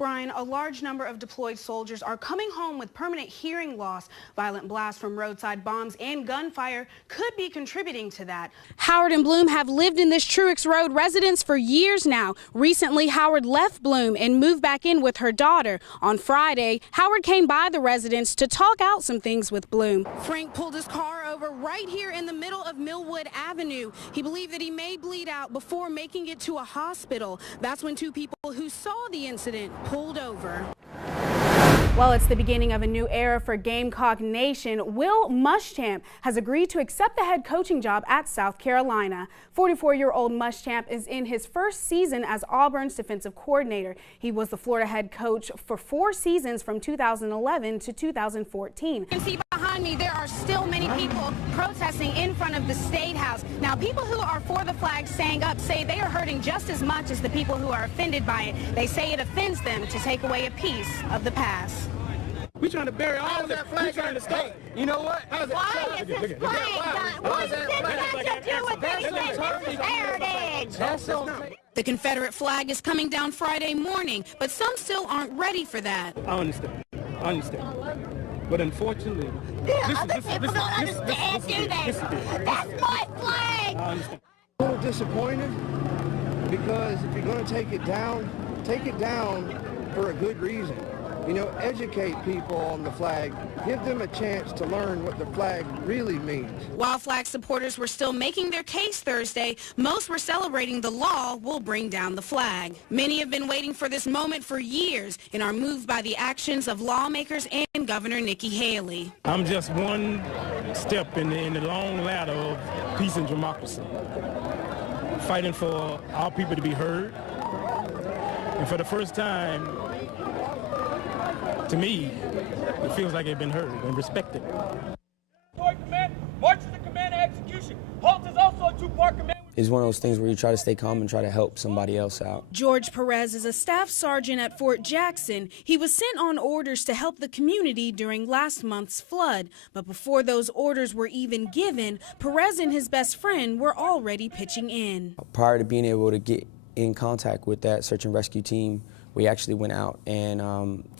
Brian, a large number of deployed soldiers are coming home with permanent hearing loss. Violent blasts from roadside bombs and gunfire could be contributing to that. Howard and Bloom have lived in this Truex Road residence for years now. Recently, Howard left Bloom and moved back in with her daughter. On Friday, Howard came by the residence to talk out some things with Bloom. Frank pulled his car over right here in the middle of Millwood Avenue. He believed that he may bleed out before making it to a hospital. That's when two people who saw the incident pulled over. Well, it's the beginning of a new era for Gamecock Nation. Will Muschamp has agreed to accept the head coaching job at South Carolina. 44-year-old Muschamp is in his first season as Auburn's defensive coordinator. He was the Florida head coach for 4 seasons from 2011 to 2014. You can see behind me there are still many people protesting in front of the State House. Now, people who are for the flag staying up say they are hurting just as much as the people who are offended by it. They say it offends them to take away a piece of the past. We're trying to bury all of that flag. We're trying to stop. You know what? Why is this flag? What does it have to do with anything? Heritage. The Confederate flag is coming down Friday morning, but some still aren't ready for that. I understand. But unfortunately, Other people don't understand, do they? That's my flag. I understand. A little disappointed because if you're going to take it down for a good reason. You know, educate people on the flag. Give them a chance to learn what the flag really means. While flag supporters were still making their case Thursday, most were celebrating the law will bring down the flag. Many have been waiting for this moment for years and are moved by the actions of lawmakers and Governor Nikki Haley. I'm just one step in the long ladder of peace and democracy. Fighting for our people to be heard. And for the first time, to me, it feels like they've been heard and respected. March is a command of execution. Halt is also a two-part command. It's one of those things where you try to stay calm and try to help somebody else out. George Perez is a staff sergeant at Fort Jackson. He was sent on orders to help the community during last month's flood. But before those orders were even given, Perez and his best friend were already pitching in. Prior to being able to get in contact with that search and rescue team, we actually went out and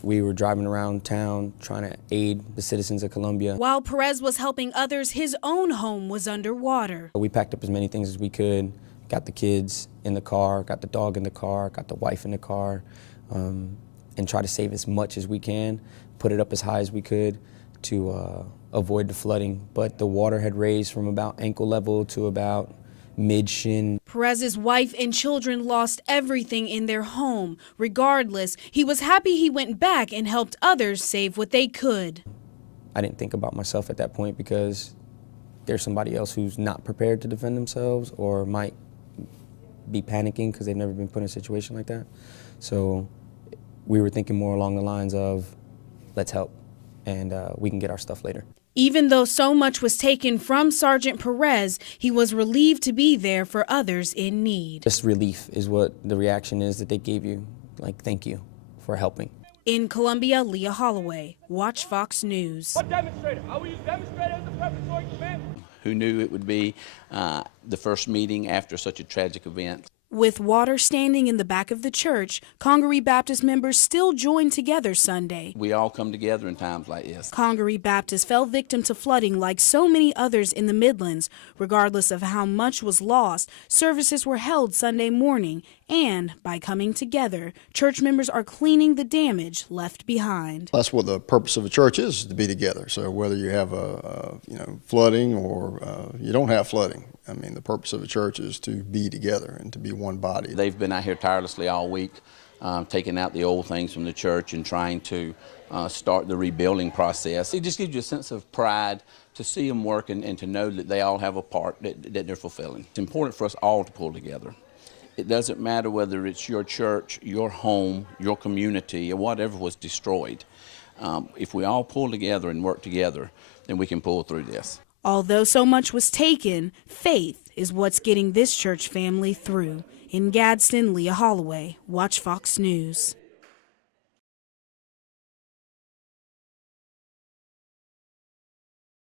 we were driving around town trying to aid the citizens of Columbia. While Perez was helping others, his own home was underwater. We packed up as many things as we could, got the kids in the car, got the dog in the car, got the wife in the car, and tried to save as much as we can, put it up as high as we could to avoid the flooding. But the water had raised from about ankle level to about mid-shin. Perez's wife and children lost everything in their home. Regardless, he was happy he went back and helped others save what they could. I didn't think about myself at that point because there's somebody else who's not prepared to defend themselves or might be panicking because they've never been put in a situation like that. So we were thinking more along the lines of, let's help and we can get our stuff later. Even though so much was taken from Sergeant Perez, he was relieved to be there for others in need. Just relief is what the reaction is that they gave you, like thank you for helping. In Columbia, Leah Holloway, Watch Fox News. What demonstrator? I will use demonstrator as the preparatory command. Who knew it would be the first meeting after such a tragic event. With water standing in the back of the church, Congaree Baptist members still joined together Sunday. We all come together in times like this. Congaree Baptist fell victim to flooding like so many others in the Midlands. Regardless of how much was lost, services were held Sunday morning, and by coming together, church members are cleaning the damage left behind. That's what the purpose of a church is, to be together. So whether you have flooding or you don't have flooding, I mean, the purpose of a church is to be together and to be one body. They've been out here tirelessly all week, taking out the old things from the church and trying to start the rebuilding process. It just gives you a sense of pride to see them work and to know that they all have a part that they're fulfilling. It's important for us all to pull together. It doesn't matter whether it's your church, your home, your community, or whatever was destroyed. If we all pull together and work together, then we can pull through this. Although so much was taken, faith is what's getting this church family through. In Gadsden, Leah Holloway, Watch Fox News.